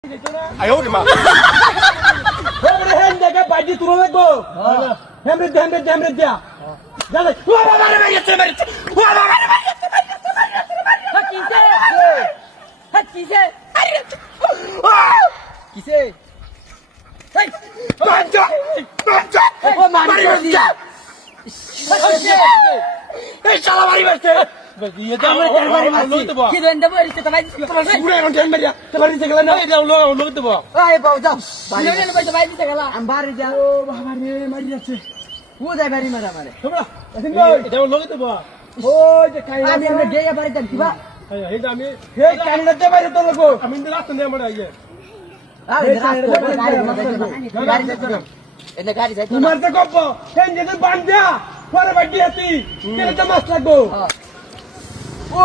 哎呦我的妈！হেন্ডেকে বাইদি তুলে লাগবো হেমরে দিয়া জালে ওয়া বাবা রে মারিছে ওয়া বাবা রে মারিছে কিসে কিসে কিসে এই বাঞ্চা ও মারি দিছে এই শালা মারি মারছে ये तो আমরা মারি মারছি কি দেন দেব এসে তো বাইদি তোরা পুরো এখন টেন মারিয়া তো বাড়ি থেকে গেল না এই দাও লোক দেব এই বাবু যাও বাড়ি নেন বাইদি বাইদি থেকে গেল আমি বাড়ি যাও ও বাবা রে মারি যাচ্ছে ও যাই বাড়ি মারা মারে তোমরা আসেন ভাই এটা লোক দেব ওই যে কাই আমি এনে গেয়া বাড়ি যান কিবা এই আমি এই কান্নাতে বাইরে তো লোক আমি ইন্দা রাস্তা নে আমরা আইয়ে আরে রাস্তা গাড়ি যাচ্ছে এনে গাড়ি যাচ্ছে তোমার তো কপ হেন যে বান দিয়া পরে বাড়ি আছি কেন তো মাছ লাগবো ও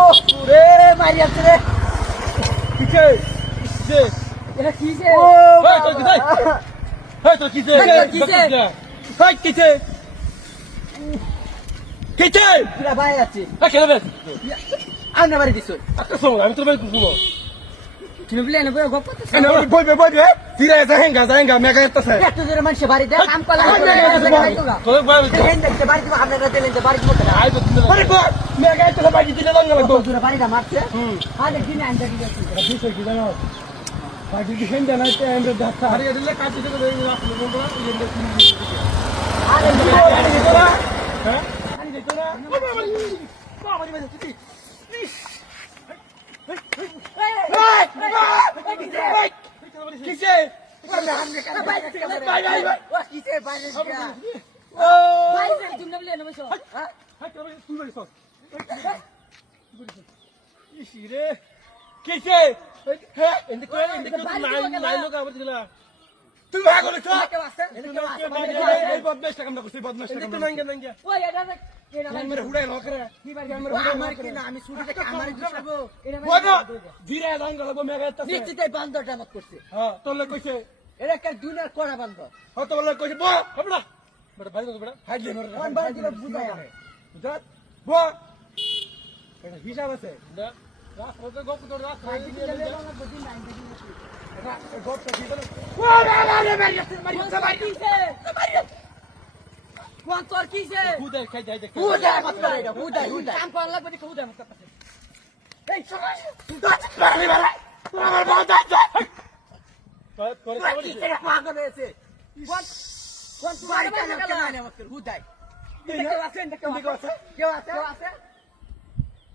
রে মারিয়াছে রে কিছে কিছে এটা কিছে ও ভাই তো কিছে ভাই তো কিছে কিছে ভাই কিছে কিছে পুরা ভাই আছে হ্যাঁ কেন বে আনা বাড়ি দিছ আচ্ছা শোন আমি তোর বাড়ি ঘুমো তুমি না বই গপ করতে না বই ফিরে যাহেঙ্গা মেগা এতছে এত জোরে মানুষ বাড়ি দে কাম কলা তোর বাড়ি হেন দেখতে বাড়ি দিব আপনারা দিলেন যে বাড়ি দিব আই তো আরে বই মেগা এতছে বাড়ি দিলে দঙ্গ লাগতো জোরে বাড়িটা মারছে আরে দিন আনতে দিছি দিছ কি জানো বাড়ি দি হেন জানা তে আমরা দেখা আরে দিলে কাটি থেকে রাস্তা বলবো আরে গাড়ি দিতো না হ্যাঁ গাড়ি দিতো না বাবা বাবা তুই কিসে তুই ভাগ করে বদমাশ টাকা করছিস বদমাশ টাকা মেরে হুড়াই লকরে আমার কি না আমি ছুটি থেকে আমার দিছাব বলো ধীরে রঙ গলব মেগা তো নিশ্চিতই বান্দরটা মত করছে হ্যাঁ তোলে কইছে এরা কা দুনিয়ার কোড়া বান্দ হ্যাঁ তোলে কইছে বো হবড়া বড় ভাই বড় হাই দে মরে কোন ভাই দিলে বুঝাই আমি বুঝাত বো এটা হিসাব আছে না রাত হতে গপ তো রাত রাত দিলে না গদিন নাই এটা গপ তো দিলে ও রে মারিয়াছে মারিয়াছে কোন তোর কিছে হুদাই খাই যাই দেখ হুদাই মত করে এটা হুদাই কাম করা লাগবে দেখো হুদাই মত করতে এই সবাই পারবি বাড়া তোর আমার বাবা যায় তোর কিছে পাগল হয়েছে কোন বাড়ি কেন মানে মত করে হুদাই দেখো আছে কেউ আছে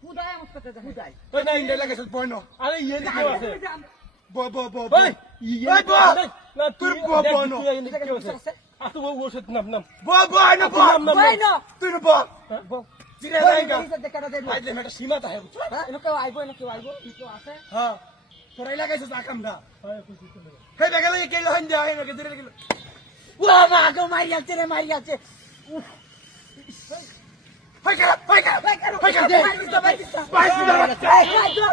হুদাই মত করতে হুদাই তোর না ইন্ডিয়া লাগে সব পয়নো আরে ইয়ে কেউ আছে বো ওই ইয়ে না তোর বো পয়নো কেউ আছে আতো বউ ওষুধ নাম বো না তুই বো জিরে যাইগা আইলে মেটা সীমাটা হে হ্যাঁ এনো কেউ আইবো কেউ আছে হ্যাঁ তোরাই লাগাইছ আকাম না হে বেগালে কে লহন দেয়া হে কে দিরে গেল ওয়া মা গো মারিয়াছে রে মারিয়াছে হাই গেল